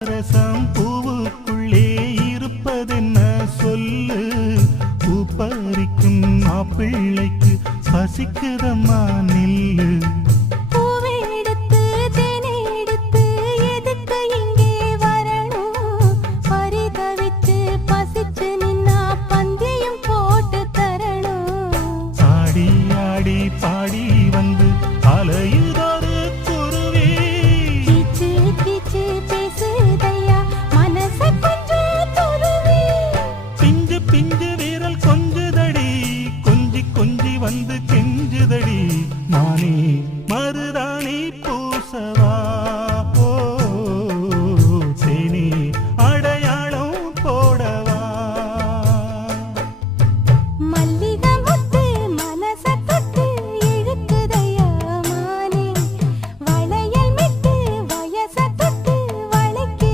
ரசம் பூவுக்குள்ளே இருப்பதென்ன சொல்லு? பூப்பறிக்கும் மாப்பிள்ளைக்கு பசிக்குதம்மா நில்லு. பாடி வந்து அலையும் பிஞ்சு பிஞ்சு வீரல் கொஞ்சுதடி. கொஞ்சி கொஞ்சி வந்து கெஞ்சுதடி. நானே மருதாணி பூசவா.